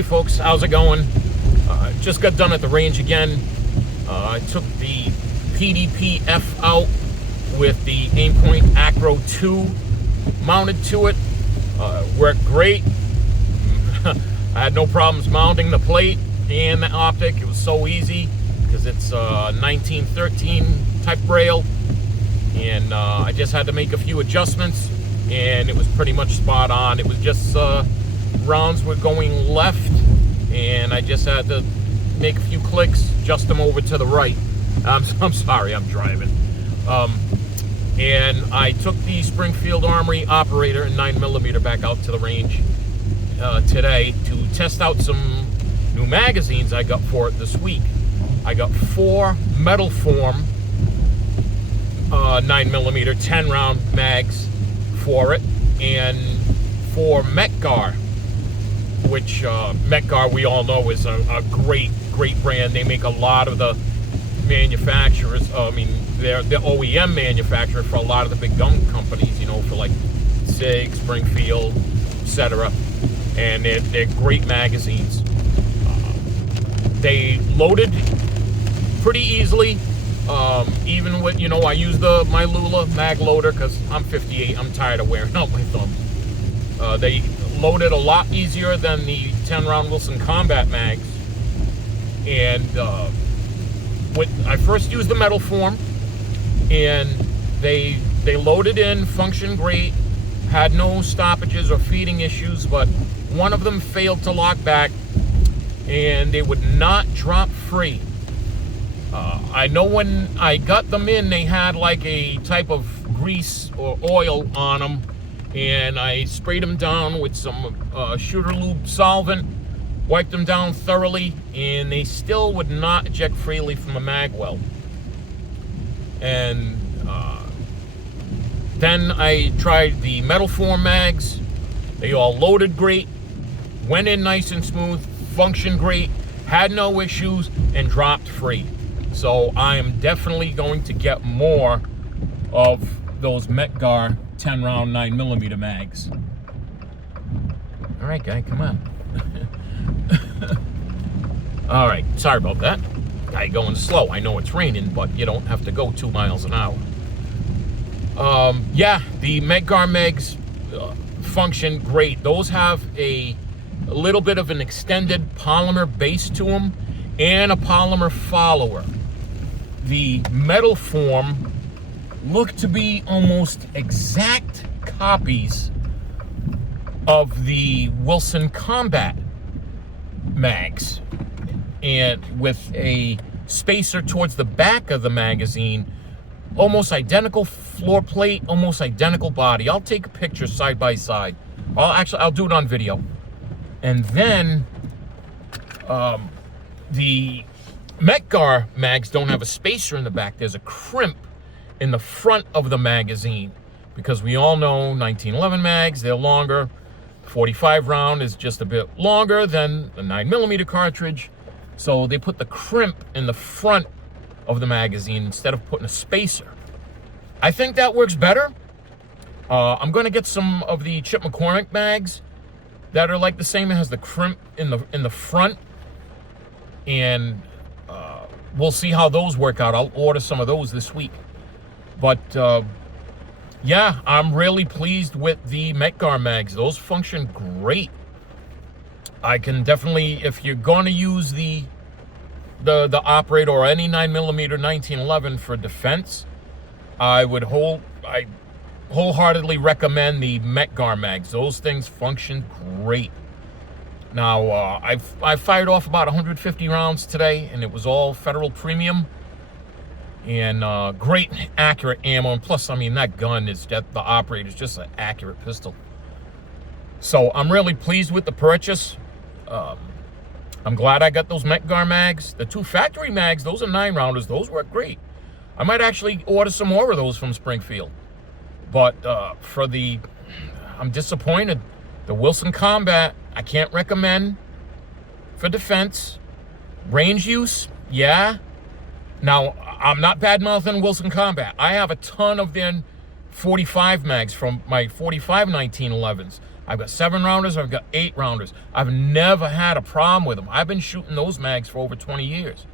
Hey folks, how's it going? Just got done at the range again. I took the PDP-F out with the Aimpoint Acro 2 mounted to it. Worked great. I had no problems mounting the plate and the optic. It was so easy because it's 1913 type rail, and I just had to make a few adjustments and it was pretty much spot on. It was just rounds were going left and I just had to make a few clicks, adjust them over to the right. I'm sorry, I'm driving. And I took the Springfield Armory operator and 9mm back out to the range today to test out some new magazines I got for it this week. I got 4 Metal Form 9mm 10 round mags for it, and 4 Metgar, which Metgar we all know is a great brand. They make a lot of the manufacturers. They're the OEM manufacturer for a lot of the big gun companies, you know, for like SIG, Springfield, etc. And they're great magazines. They loaded pretty easily. Even with, you know, I use my Lula mag loader because I'm 58. I'm tired of wearing out my thumbs. They loaded a lot easier than the 10 round Wilson Combat mags. And I first used the Metal Form, and they loaded in, functioned great, had no stoppages or feeding issues, but one of them failed to lock back and they would not drop free. I know when I got them in, they had like a type of grease or oil on them, and I sprayed them down with some shooter lube solvent, wiped them down thoroughly, and they still would not eject freely from the mag well. And then I tried the Metal Form mags. They all loaded great, went in nice and smooth, functioned great, had no issues, and dropped free. So I am definitely going to get more of those Metgar 10 round 9mm mags. All right, guy, come on. All right, sorry about that. Guy going slow. I know it's raining, but you don't have to go 2 miles an hour. Yeah, the Metgar mags function great. Those have a little bit of an extended polymer base to them and a polymer follower. The Metal Form look to be almost exact copies of the Wilson Combat mags, and with a spacer towards the back of the magazine, almost identical floor plate, almost identical body. I'll take a picture side by side. I'll do it on video. And then the Metgar mags don't have a spacer in the back. There's a crimp in the front of the magazine, because we all know 1911 mags, they're longer. 45 round is just a bit longer than the 9mm cartridge. So they put the crimp in the front of the magazine instead of putting a spacer. I think that works better. I'm going to get some of the Chip McCormick mags that are like the same. It has the crimp in the front, and we'll see how those work out. I'll order some of those this week. But yeah, I'm really pleased with the Metgar mags. Those function great. I can definitely, if you're going to use the operator or any 9mm 1911 for defense, I wholeheartedly recommend the Metgar mags. Those things function great. Now, I fired off about 150 rounds today, and it was all Federal Premium. And great accurate ammo. And plus, I mean, that gun is the operator is just an accurate pistol. So I'm really pleased with the purchase. I'm glad I got those Metgar mags. The 2 factory mags, those are 9-rounders. Those work great. I might actually order some more of those from Springfield. But I'm disappointed. The Wilson Combat, I can't recommend for defense. Range use, yeah. Now, I'm not bad-mouthing Wilson Combat. I have a ton of their 45 mags from my 45 1911s. I've got 7-rounders, I've got 8-rounders. I've never had a problem with them. I've been shooting those mags for over 20 years.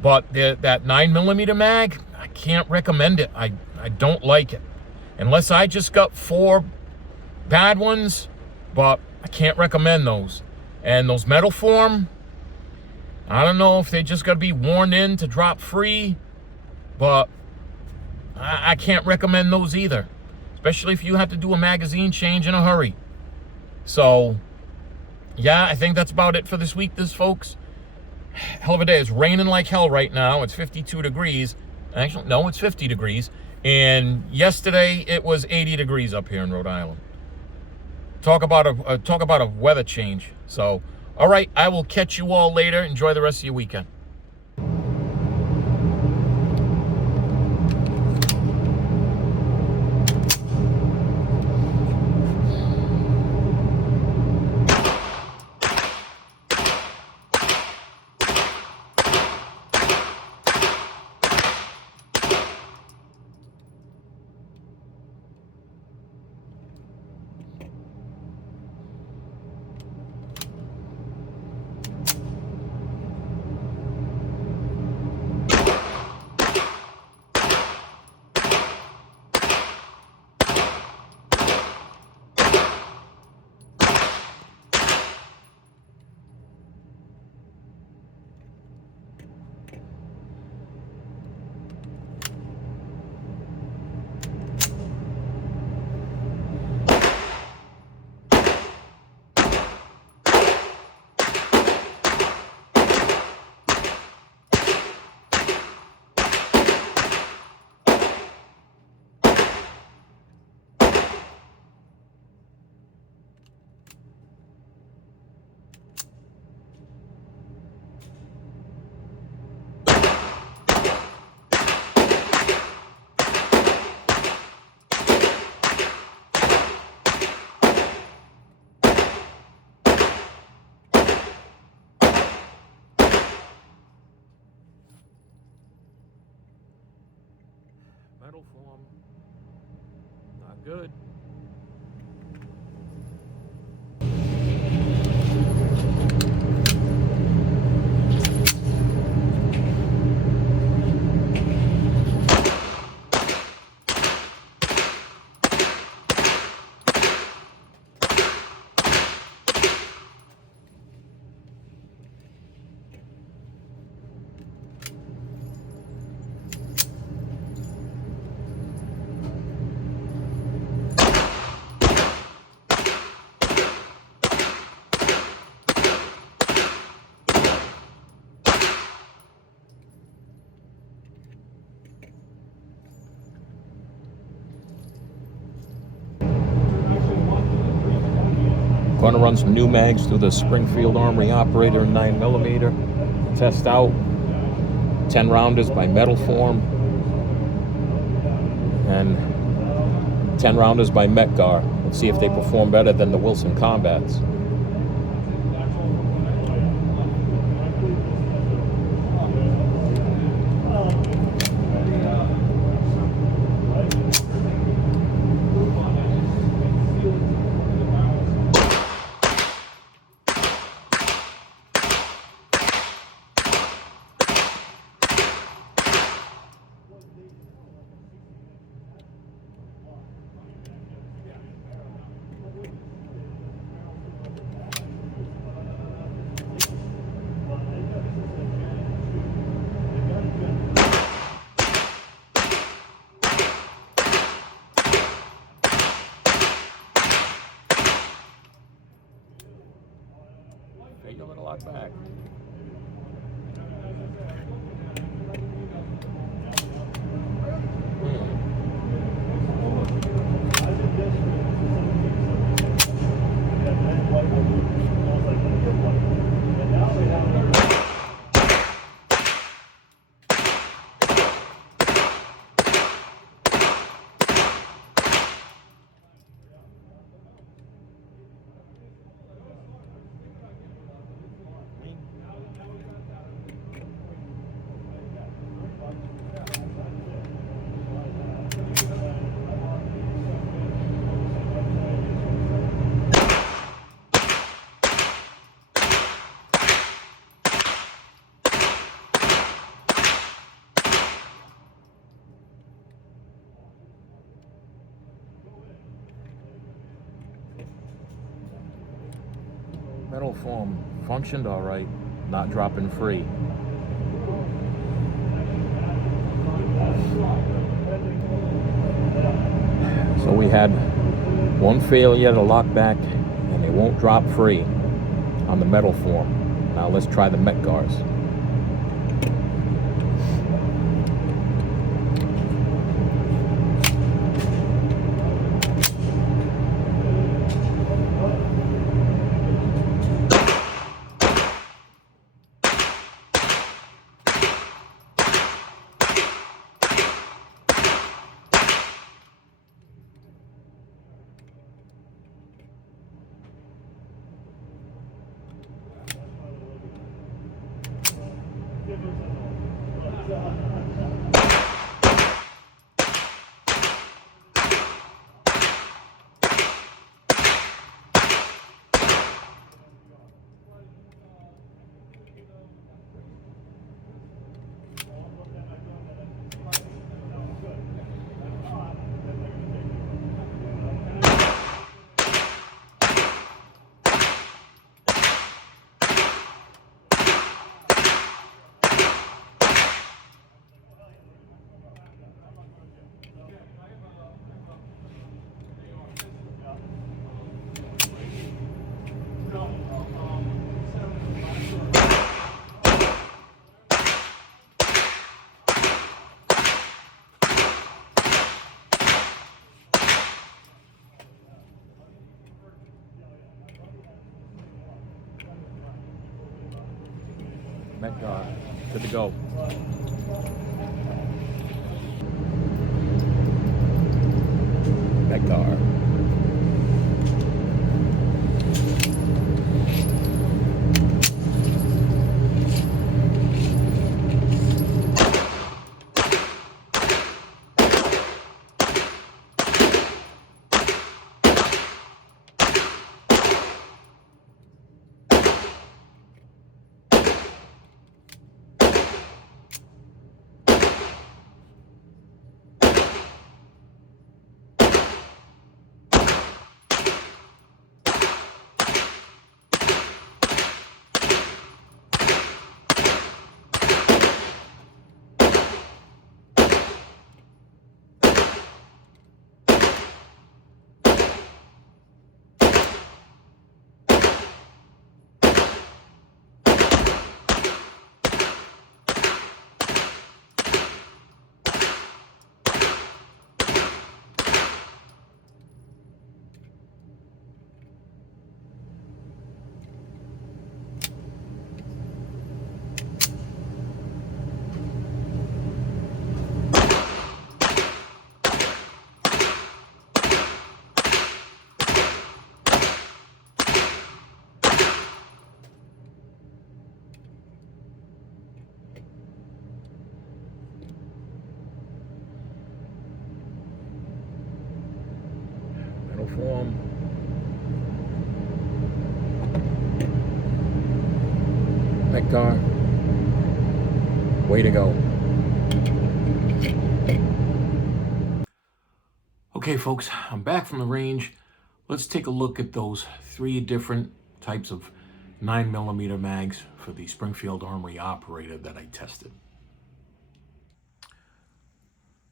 But that 9mm mag, I can't recommend it. I don't like it. Unless I just got 4 bad ones, but I can't recommend those. And those Metal Form, I don't know if they just got to be worn in to drop free, but I can't recommend those either, especially if you have to do a magazine change in a hurry. So, yeah, I think that's about it for this week, folks. Hell of a day. It's raining like hell right now. It's 52 degrees. Actually, no, it's 50 degrees. And yesterday it was 80 degrees up here in Rhode Island. Talk about a weather change. So, all right, I will catch you all later. Enjoy the rest of your weekend. Metal Form, not good. Going to run some new mags through the Springfield Armory Operator 9mm. Test out 10-rounders by Metal Form and 10-rounders by Metgar. Let's see if they perform better than the Wilson Combats. They give it a lot back. form functioned all right, not dropping free. So we had one failure to lock back, and they won't drop free on the metal form. Now let's try the Metgars. Metgar, good to go. Metgar. Metal form. Metgar. Way to go. Okay, folks, I'm back from the range. Let's take a look at those 3 different types of 9mm mags for the Springfield Armory Operator that I tested.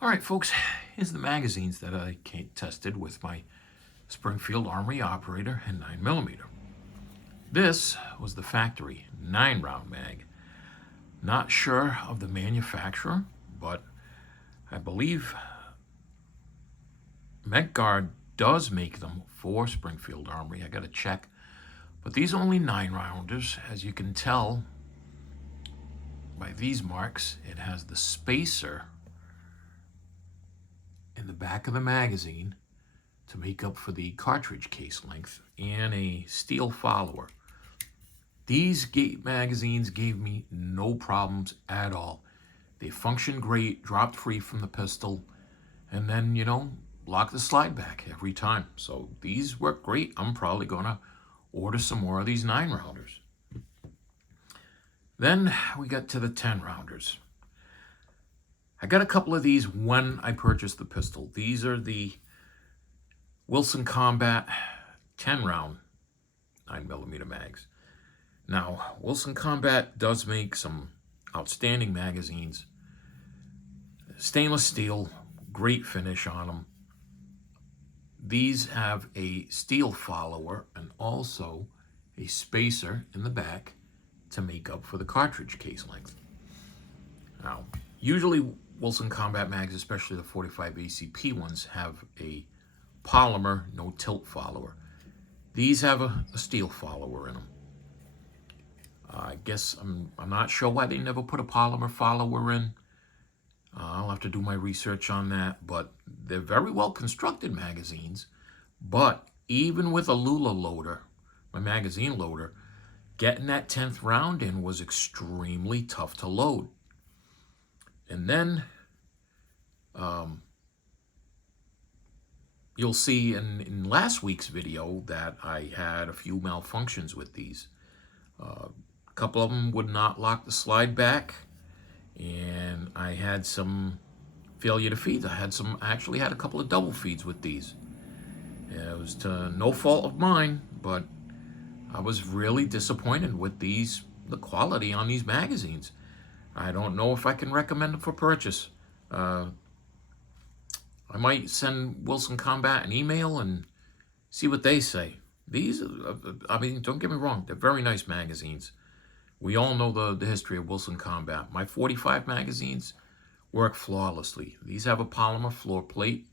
All right, folks, here's the magazines that I tested with my Springfield Armory Operator and 9mm. This was the factory 9-round mag. Not sure of the manufacturer, but I believe Metgar does make them for Springfield Armory. I gotta check. But these are only 9-rounders. As you can tell by these marks, it has the spacer in the back of the magazine to make up for the cartridge case length and a steel follower. These magazines gave me no problems at all. They functioned great, dropped free from the pistol, and then, lock the slide back every time. So these work great. I'm probably gonna order some more of these 9-rounders. Then we got to the 10-rounders. I got a couple of these when I purchased the pistol. These are the Wilson Combat 10-round 9mm mags. Now, Wilson Combat does make some outstanding magazines. Stainless steel, great finish on them. These have a steel follower and also a spacer in the back to make up for the cartridge case length. Now, usually Wilson Combat mags, especially the 45 ACP ones, have a polymer no tilt follower. These have a steel follower in them. I guess I'm not sure why they never put a polymer follower in. I'll have to do my research on that, but they're very well constructed magazines. But even with a Lula loader, my magazine loader, getting that 10th round in was extremely tough to load. And then you'll see in last week's video that I had a few malfunctions with these. A couple of them would not lock the slide back, and I had some failure to feed. I actually had a couple of double feeds with these. It was to no fault of mine, but I was really disappointed with the quality on these magazines. I don't know if I can recommend them for purchase. I might send Wilson Combat an email and see what they say. These, I mean, don't get me wrong, they're very nice magazines. We all know the history of Wilson Combat. My 45 magazines work flawlessly. These have a polymer floor plate,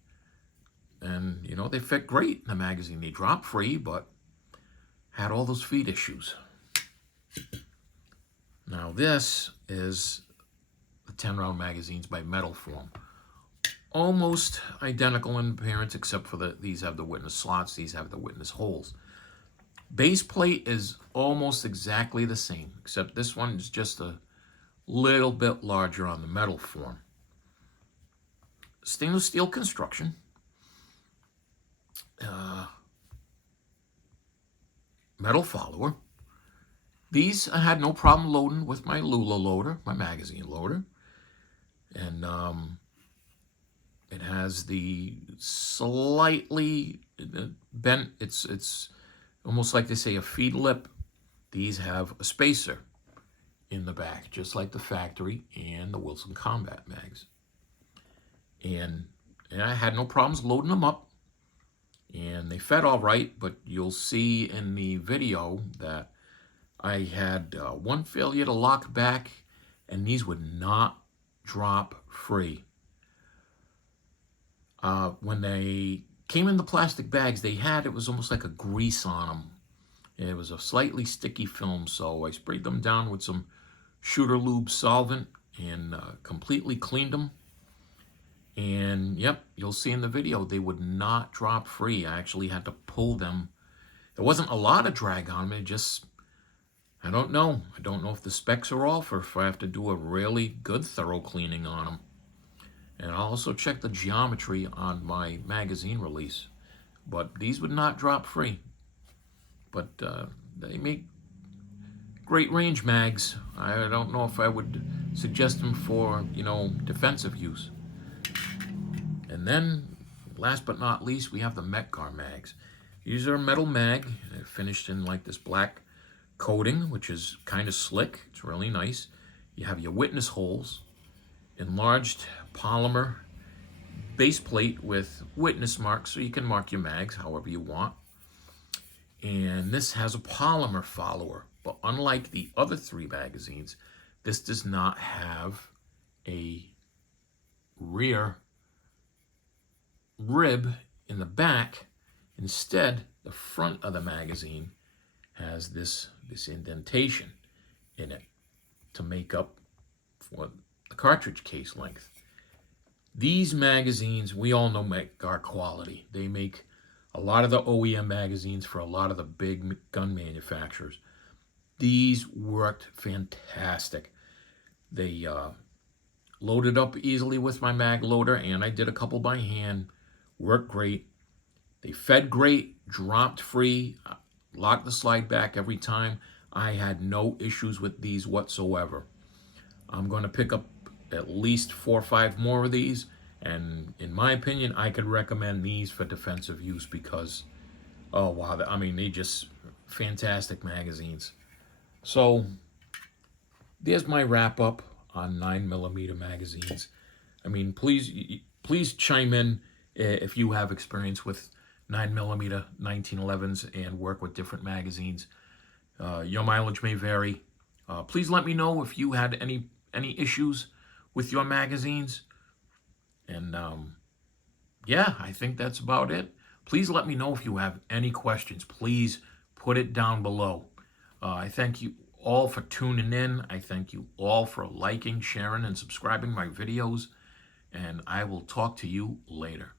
and you know, they fit great in the magazine. They drop free, but had all those feed issues. Now this is the 10-round magazines by Metal Form. Almost identical in appearance, except for these have the witness slots, these have the witness holes. Base plate is almost exactly the same, except this one is just a little bit larger on the Metal Form. Stainless steel construction. Metal follower. These I had no problem loading with my Lula loader, my magazine loader. And it has the slightly bent, it's almost like they say a feed lip. These have a spacer in the back, just like the factory and the Wilson Combat mags. And I had no problems loading them up. And they fed all right, but you'll see in the video that I had one failure to lock back, and these would not drop free. When they came in the plastic bags, it was almost like a grease on them. It was a slightly sticky film, so I sprayed them down with some Shooter Lube solvent and completely cleaned them. And yep, you'll see in the video, they would not drop free. I actually had to pull them. There wasn't a lot of drag on them. It just, I don't know. I don't know if the specs are off or if I have to do a really good thorough cleaning on them. And I'll also check the geometry on my magazine release. But these would not drop free. But they make great range mags. I don't know if I would suggest them for, you know, defensive use. And then, last but not least, we have the Metgar mags. These are a metal mag. They're finished in like this black coating, which is kind of slick. It's really nice. You have your witness holes, enlarged polymer base plate with witness marks, so you can mark your mags however you want. And this has a polymer follower, but unlike the other three magazines, this does not have a rear rib in the back. Instead, the front of the magazine has this indentation in it to make up for the cartridge case length. These magazines, we all know Metgar quality. They make a lot of the OEM magazines for a lot of the big gun manufacturers. These worked fantastic. They loaded up easily with my mag loader, and I did a couple by hand. Worked great. They fed great, dropped free, locked the slide back every time. I had no issues with these whatsoever. I'm going to pick up at least 4 or 5 more of these, and in my opinion, I could recommend these for defensive use because, oh wow, I mean, they just fantastic magazines. So there's my wrap up on 9mm magazines. I mean, please chime in if you have experience with 9mm 1911s and work with different magazines. Your mileage may vary. Please let me know if you had any issues with your magazines. And yeah, I think that's about it. Please let me know if you have any questions. Please put it down below. I thank you all for tuning in. I thank you all for liking, sharing, and subscribing my videos. And I will talk to you later.